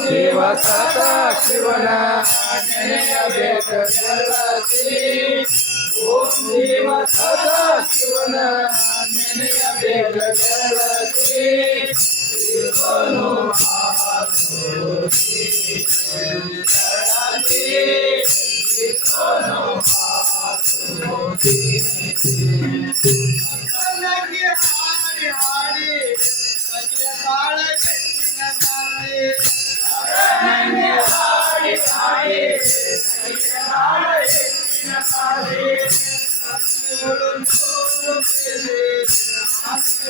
शिव सदा शिवना नेनेया भेट जळती ओम शिव सदा शिवना नेनेया भेट जळती शिवनो महाज्योती जळती शिवनो महाज्योती लगे हारी हारी कजे काळ घेतली नारे नंगे हाडी हाडी काळ घेतली नारे ओळून सोडून गेले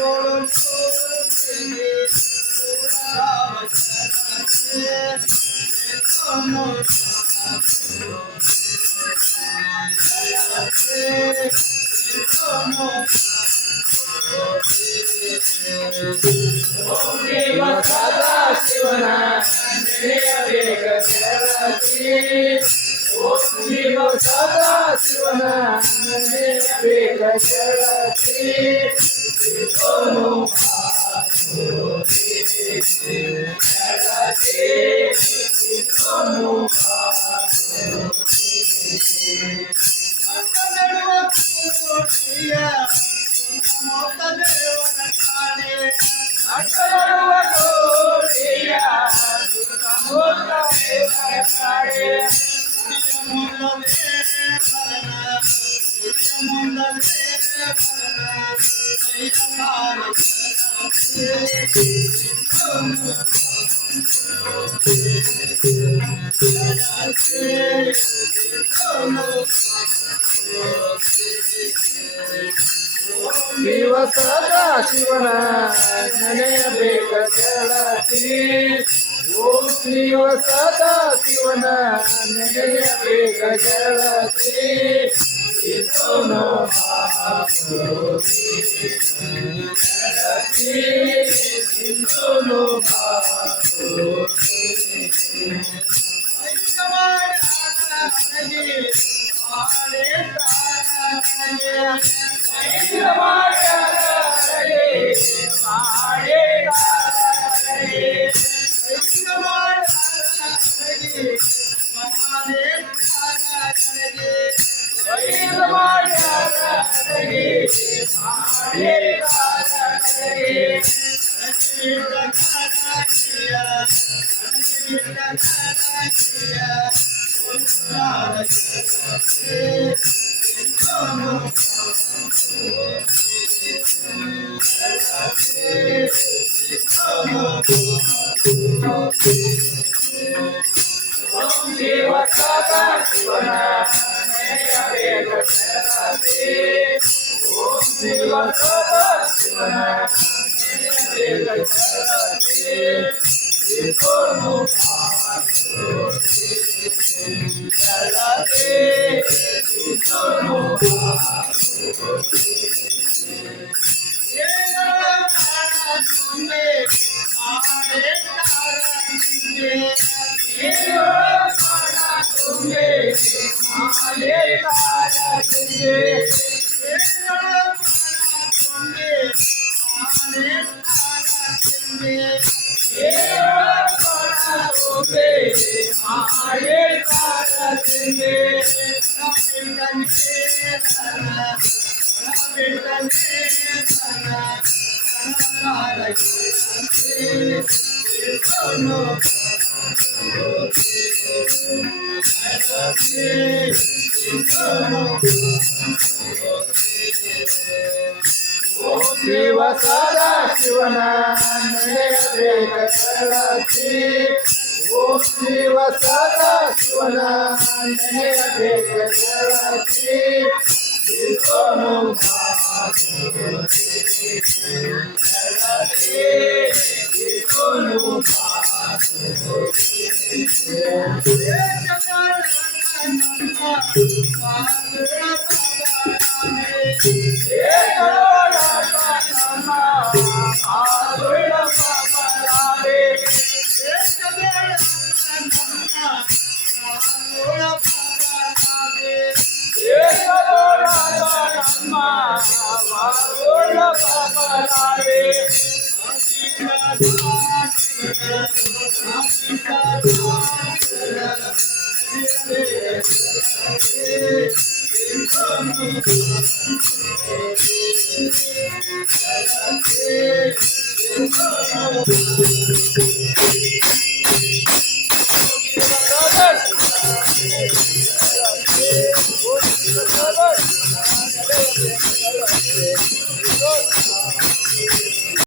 ओळून सोडून गेले राम शरणाचे सोनो शिव सदा शिवना नेनेया भेट जळती ओम शिव सदा शिवना नेनेया भेट जळती शिवनो महाज्योती जळती शिवनो महाज्योती नडवा कोटिया मोत देवन काळे अठलव गोडिया तुझा मोठा देवा काळे मुंडल भरणा मुंडल भरणा ऐकाल शिव सदा शिवना नेनेया भेट जळती ओम शिव सदा शिवना नेनेया भेट जळती शिवनो महाज्योती जळती शिवनो महाज्योती शिव सदा शिवना नेनेया भेट जळती ओम शिव सदा शिवना नेनेया भेट जळती शिवनो महाज्योती जळती शिवनो महाज्योती शिव सदा शिवना नेनेया भेट जळती ओम शिव सदा शिवना नेनेया भेट जळती शिवनो महाज्योती जळती शिवनो महाज्योती सादर